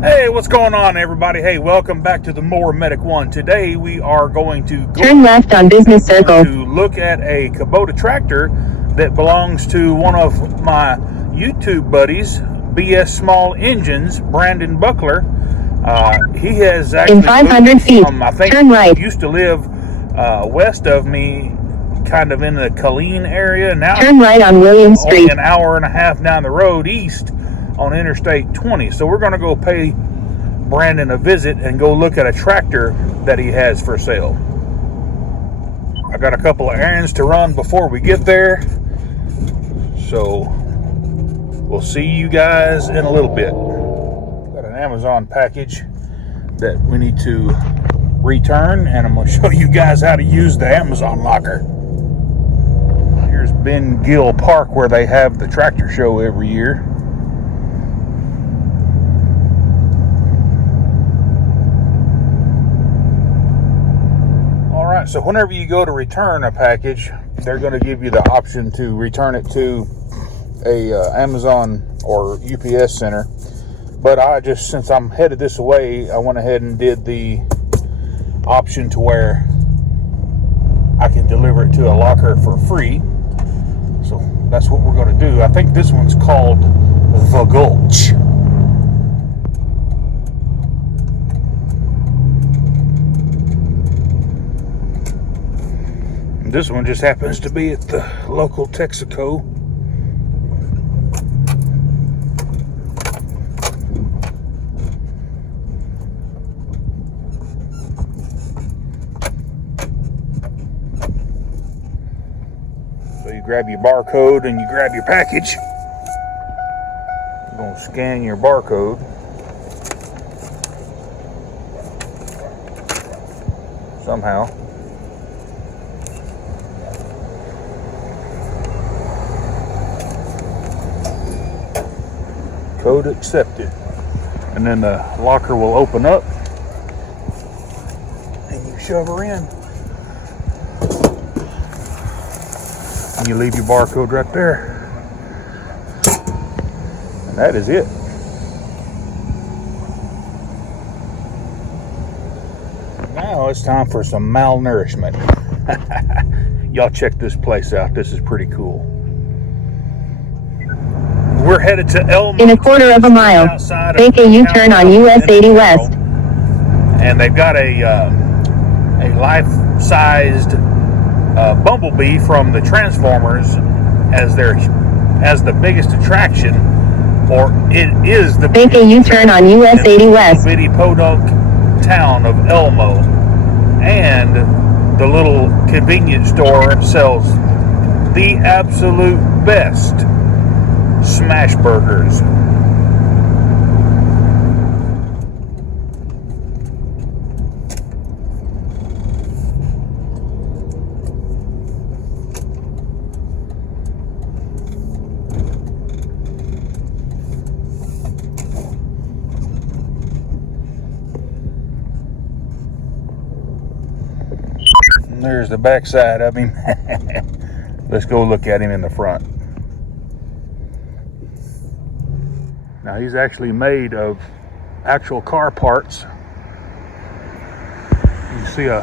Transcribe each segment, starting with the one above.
Hey, what's going on, everybody? Hey, welcome back to the Mower Medic 1. Today we are going to turn left on Business Circle to look at a Kubota tractor that belongs to one of my YouTube buddies, BS Small Engines, Brandon Buckler. He has actually in 500 feet. I think turn right. He used to live west of me, kind of in the Killeen area. Now turn right on William Street. An hour and a half down the road east on Interstate 20. So we're going to go pay Brandon a visit and go look at a tractor that he has for sale. I got a couple of errands to run before we get there, so we'll see you guys in a little bit. Got an Amazon package that we need to return, and I'm going to show you guys how to use the Amazon locker. Here's Ben Gill Park, where they have the tractor show every year. Alright, so whenever you go to return a package, they're going to give you the option to return it to a Amazon or UPS center. But since I'm headed this way, I went ahead and did the option to where I can deliver it to a locker for free. So that's what we're going to do. I think this one's called The Gulch. And this one just happens to be at the local Texaco. So you grab your barcode and you grab your package. You're going to scan your barcode. Somehow. Code accepted. And then the locker will open up and you shove her in. And you leave your barcode right there. And that is it. Now it's time for some malnourishment. Y'all check this place out. This is pretty cool. We're headed to Elmo. In a quarter of a mile, make a U-turn on US 80 West. And they've got a life-sized Bumblebee from the Transformers as the biggest attraction, or it is the make a U-turn on US 80 West. Bitty podunk town of Elmo, and the little convenience store sells the absolute best smash burgers. And there's the back side of him. Let's go look at him in the front. Now he's actually made of actual car parts. You see a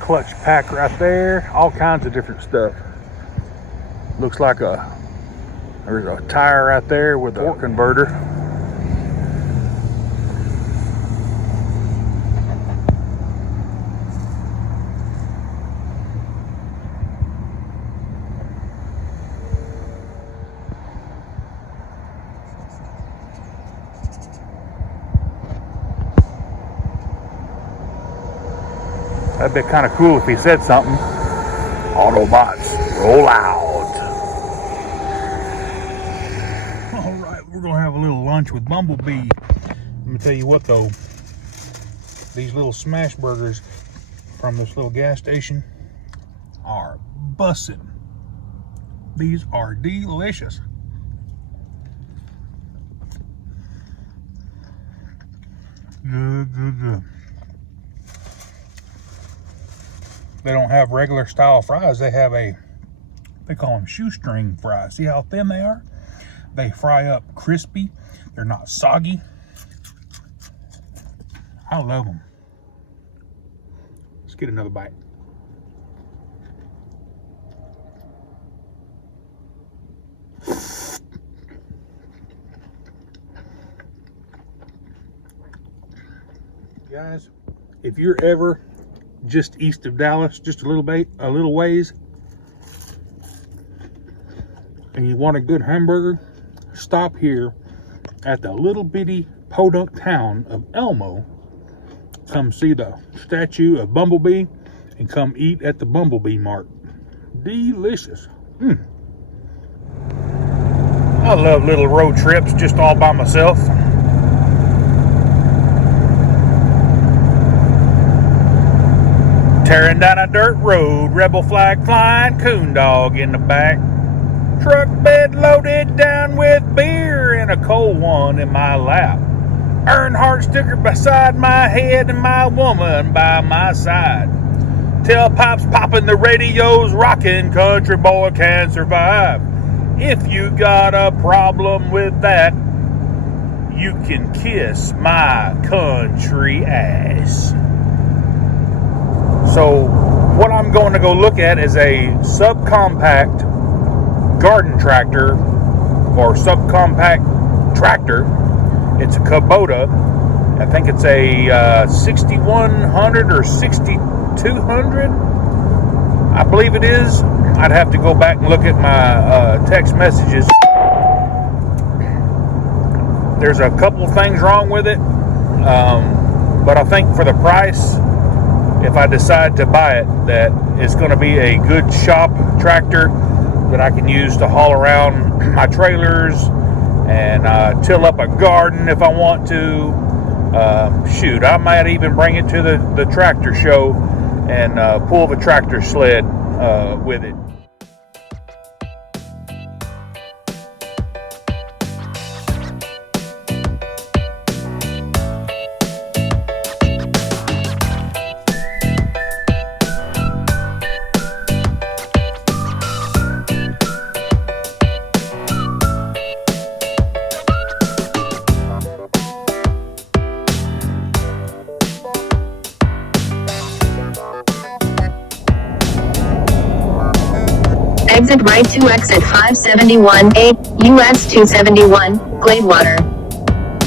clutch pack right there, all kinds of different stuff. Looks like there's a tire right there with a torque converter. That'd be kind of cool if he said something. Autobots, roll out. All right, we're gonna have a little lunch with Bumblebee. Let me tell you what though, these little smash burgers from this little gas station are bussin'. These are delicious. Good, good, good. They don't have regular style fries. They have they call them shoestring fries. See how thin they are? They fry up crispy. They're not soggy. I love them. Let's get another bite. Guys, if you're ever just east of Dallas, just a little ways, and you want a good hamburger, stop here at the little bitty podunk town of Elmo. Come see the statue of Bumblebee and come eat at the Bumblebee Mart. Delicious. I love little road trips just all by myself. Tearing down a dirt road, rebel flag flying, coon dog in the back. Truck bed loaded down with beer and a cold one in my lap. Earnhardt sticker beside my head and my woman by my side. Tailpipes popping, the radio's rocking, country boy can survive. If you got a problem with that, you can kiss my country ass. So what I'm going to go look at is a subcompact garden tractor or subcompact tractor. It's a Kubota. I think it's a 6100 or 6200. I believe it is. I'd have to go back and look at my text messages. There's a couple things wrong with it, but I think for the price, if I decide to buy it, that it's going to be a good shop tractor that I can use to haul around my trailers and till up a garden if I want to. Shoot, I might even bring it to the tractor show and pull the tractor sled with it. Exit right to exit 571A, US 271, Gladewater.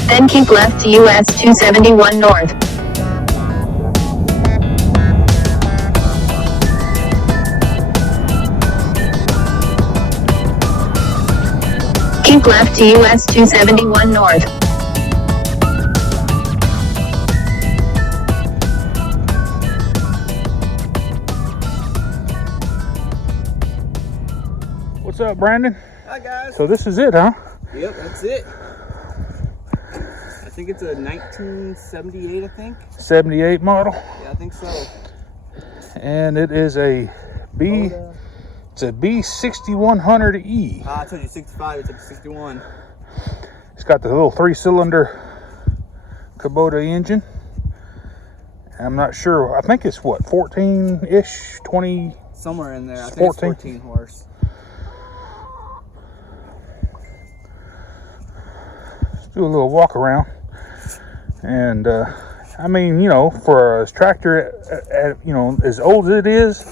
Then keep left to US 271 North. Keep left to US 271 North. What's up, Brandon? Hi, guys. So this is it, huh? Yep, that's it. I think it's a 1978, I think. 78 model. Yeah, I think so. And it is a it's a B6100E. I told you 65, it's up to 61. It's got the little 3-cylinder Kubota engine. I'm not sure. I think it's what, 14-ish, 20? Somewhere in there. I think 14. it's 14 horse. Do a little walk around, and I mean, you know, for a tractor, you know, as old as it is,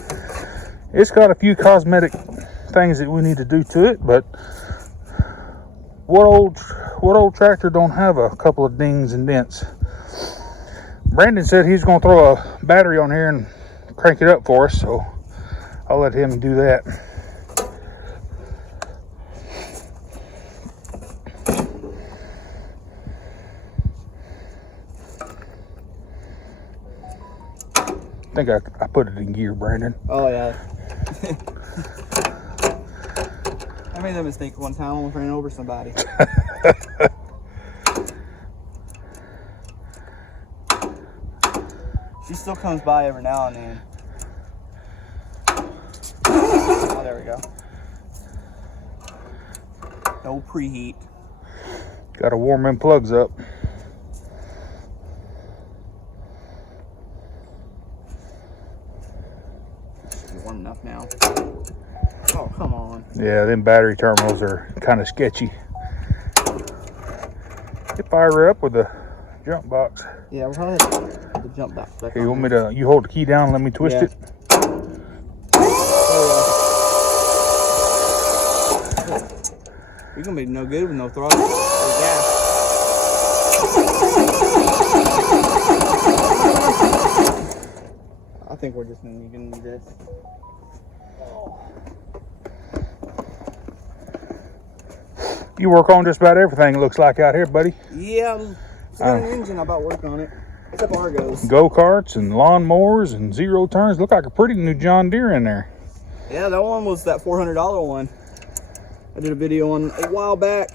it's got a few cosmetic things that we need to do to it. But what old tractor don't have a couple of dings and dents? Brandon said he's going to throw a battery on here and crank it up for us, so I'll let him do that. I think I put it in gear, Brandon. Oh, yeah. I made that mistake one time. I almost ran over somebody. She still comes by every now and then. Oh, there we go. No preheat. Got to warm them plugs up. Warm enough now. Oh, come on. Yeah, them battery terminals are kind of sketchy. You fire her up with the jump box. Yeah, we'll probably have the jump back. Hey, you want me to? You hold the key down and let me twist it. You're gonna be no good with no throttle or gas. I think we're just gonna need this. You work on just about everything, it looks like, out here, buddy. Yeah, it's got an engine. I about worked on it. Except Argos. Go-karts and lawnmowers and zero turns. Look like a pretty new John Deere in there. Yeah, that one was that $400 one. I did a video on a while back.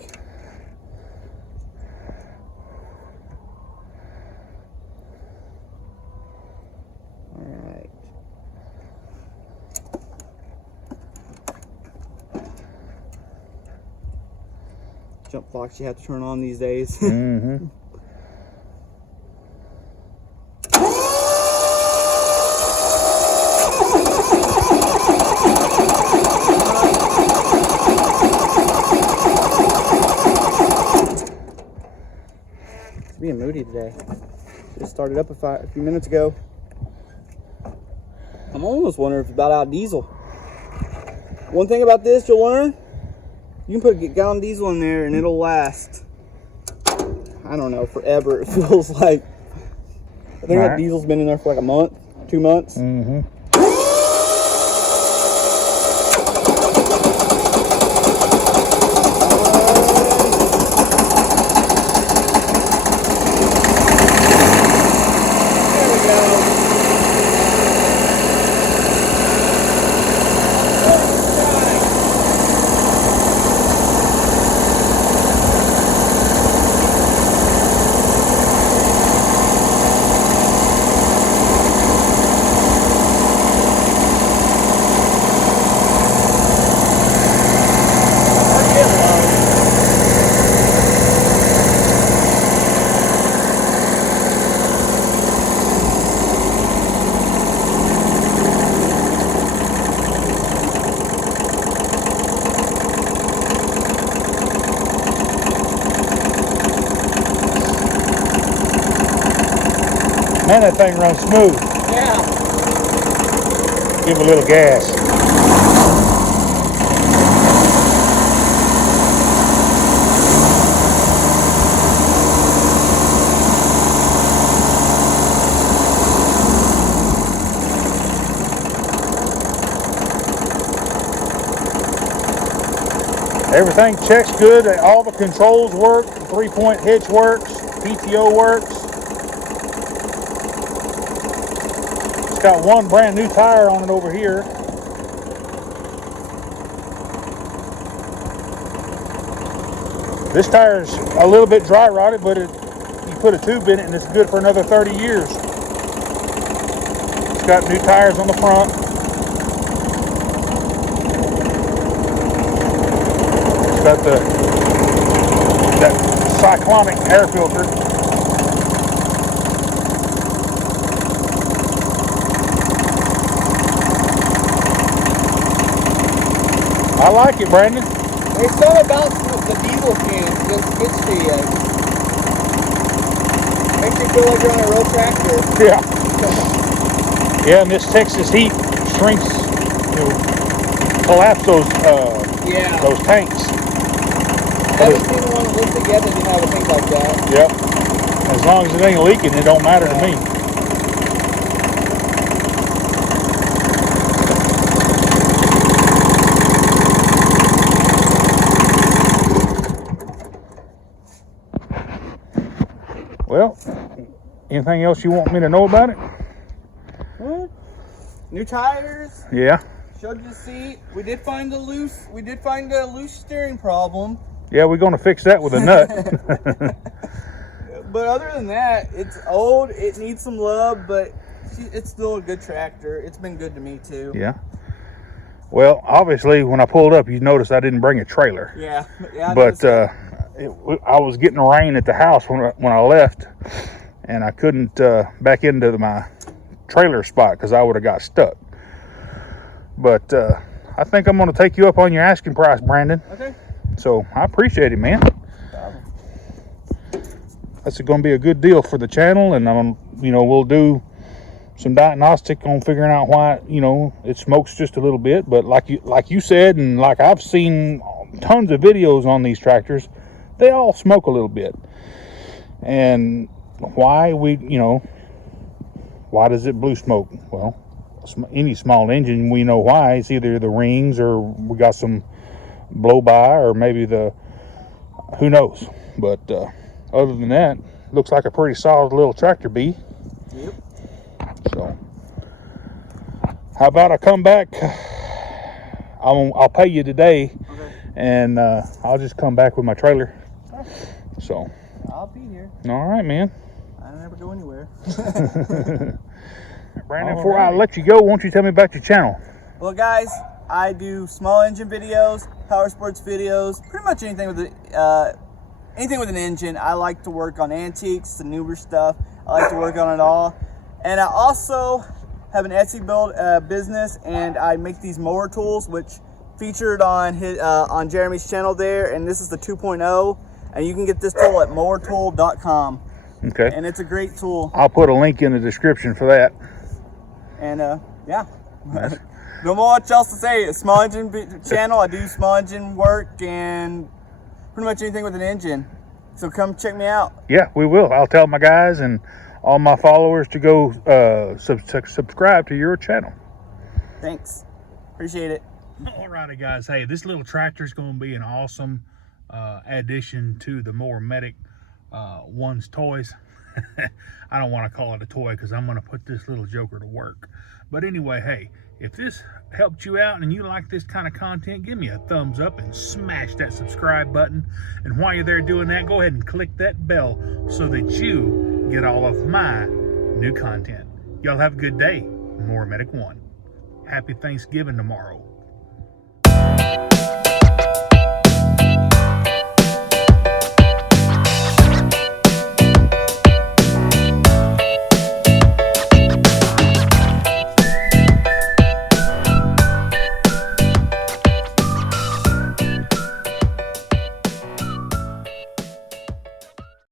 Alright. Jump blocks you have to turn on these days. Mm-hmm. It's being moody today. Just started up a few minutes ago. I'm almost wondering if it's about out of diesel. One thing about this you'll learn, you can put a gallon diesel in there and it'll last, I don't know, forever. It feels like. I think that diesel's been in there for like a month, 2 months. Mm-hmm. Man, that thing runs smooth. Yeah. Give a little gas. Everything checks good. All the controls work. The 3-point hitch works. PTO works. Got one brand new tire on it over here. This tire's a little bit dry rotted, but you put a tube in it and it's good for another 30 years. It's got new tires on the front. It's got that cyclonic air filter. I like it, Brandon. There's something about the diesel can just gets to you. Makes you feel like you're on a real tractor. Yeah. Yeah, and this Texas heat shrinks, collapse those tanks. I haven't seen one live together to have a thing like that. Yep. As long as it ain't leaking, it don't matter to me. Well, anything else you want me to know about it? New tires. Yeah. Showed you the seat. We did find a loose steering problem. Yeah, we're gonna fix that with a nut. But other than that, it's old. It needs some love, but it's still a good tractor. It's been good to me too. Yeah. Well, obviously, when I pulled up, you noticed I didn't bring a trailer. Yeah. But I was getting rain at the house when I left, and I couldn't back into my trailer spot because I would have got stuck. But I think I'm going to take you up on your asking price, Brandon. Okay. So I appreciate it, man. No problem. that's going to be a good deal for the channel, and we'll do some diagnostic on figuring out why it smokes just a little bit. But like you said, and like I've seen tons of videos on these tractors, they all smoke a little bit. And why why does it blue smoke? Well, any small engine, we know why. It's either the rings, or we got some blow by, or maybe who knows. But other than that, looks like a pretty solid little tractor bee. Yep. So how about I come back? I'll pay you today. Okay. And I'll just come back with my trailer. Okay. So I'll be here. all right, man. I don't ever go anywhere. Brandon, before I let you go, won't you tell me about your channel? Well, guys, I do small engine videos, power sports videos, pretty much anything with an engine. I like to work on antiques, the newer stuff. I like to work on it all. And I also have an Etsy build business, and I make these mower tools, which featured on Jeremy's channel there. And this is the 2.0, and you can get this tool at mowertool.com. Okay. And it's a great tool. I'll put a link in the description for that. And yeah. No more much else to say. A small engine channel. I do small engine work and pretty much anything with an engine. So come check me out. Yeah, we will. I'll tell my guys and all my followers to go subscribe to your channel. Thanks. Appreciate it. Alrighty, guys. Hey, this little tractor is going to be an awesome addition to the Mower Medic One's toys. I don't want to call it a toy because I'm going to put this little joker to work. But anyway, hey, if this helped you out and you like this kind of content, give me a thumbs up and smash that subscribe button. And while you're there doing that, go ahead and click that bell so that you get all of my new content. Y'all have a good day. Mower Medic One. Happy Thanksgiving tomorrow.